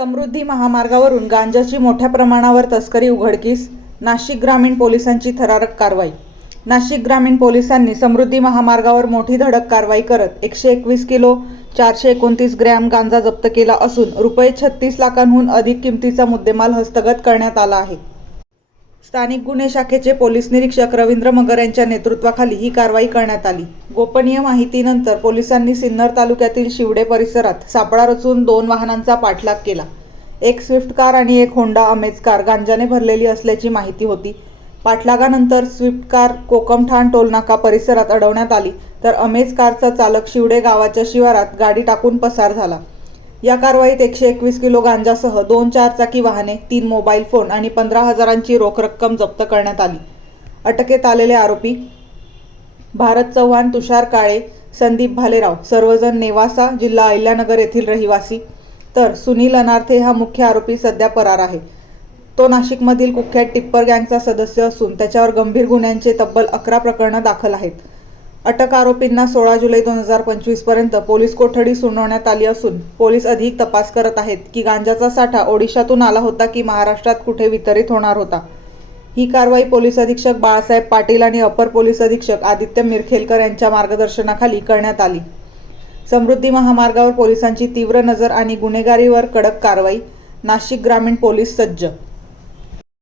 समृद्धी महामार्गावरून गांजाची मोठ्या प्रमाणावर तस्करी उघडकीस नाशिक ग्रामीण पोलिसांची थरारक कारवाई. नाशिक ग्रामीण पोलिसांनी समृद्धी महामार्गावर मोठी धडक कारवाई करत एकशे एकवीस किलो चारशे एकोणतीस ग्रॅम गांजा जप्त केला असून रुपये छत्तीस लाखांहून अधिक किमतीचा मुद्देमाल हस्तगत करण्यात आला आहे. स्थानिक गुन्हे शाखेचे पोलीस निरीक्षक रवींद्र मगर यांच्या नेतृत्वाखाली ही कारवाई करण्यात आली. गोपनीय माहितीनंतर पोलिसांनी सिन्नर तालुक्यातील शिवडे परिसरात सापळा रचून दोन वाहनांचा पाठलाग केला. एक स्विफ्ट कार आणि एक होंडा अमेज कार गांजाने भरलेली असल्याची माहिती होती. पाठलागानंतर स्विफ्ट कार कोकमठाण टोलनाका परिसरात अडवण्यात आली तर अमेज कारचा चालक शिवडे गावाच्या शिवारात गाडी टाकून पसार झाला. या कारवाईत एकशे एकवीस किलो गांजासह दोन चारचाकी वाहने तीन मोबाईल फोन आणि पंधरा हजारांची रोख रक्कम जप्त करण्यात आली. अटकेत आलेले आरोपी भारत चव्हाण तुषार काळे संदीप भालेराव सर्वजण नेवासा जिल्हा अहिल्यानगर येथील रहिवासी. तर सुनील अनार्थे हा मुख्य आरोपी सध्या फरार आहे. तो नाशिकमधील कुख्यात टिप्पर गँगचा सदस्य असून त्याच्यावर गंभीर गुन्ह्यांचे तब्बल अकरा प्रकरणं दाखल आहेत. अटक आरोपींना सोळा जुलै दोन हजार पंचवीसपर्यंत पोलीस कोठडी सुनावण्यात आली असून पोलीस अधिक तपास करत आहेत की गांजाचा साठा ओडिशातून आला होता की महाराष्ट्रात कुठे वितरित होणार होता. ही कारवाई पोलीस अधीक्षक बाळासाहेब पाटील आणि अपर पोलीस अधीक्षक आदित्य मिरखेलकर यांच्या मार्गदर्शनाखाली करण्यात आली. समृद्धी महामार्गावर पोलिसांची तीव्र नजर आणि गुन्हेगारीवर कडक कारवाई नाशिक ग्रामीण पोलीस सज्ज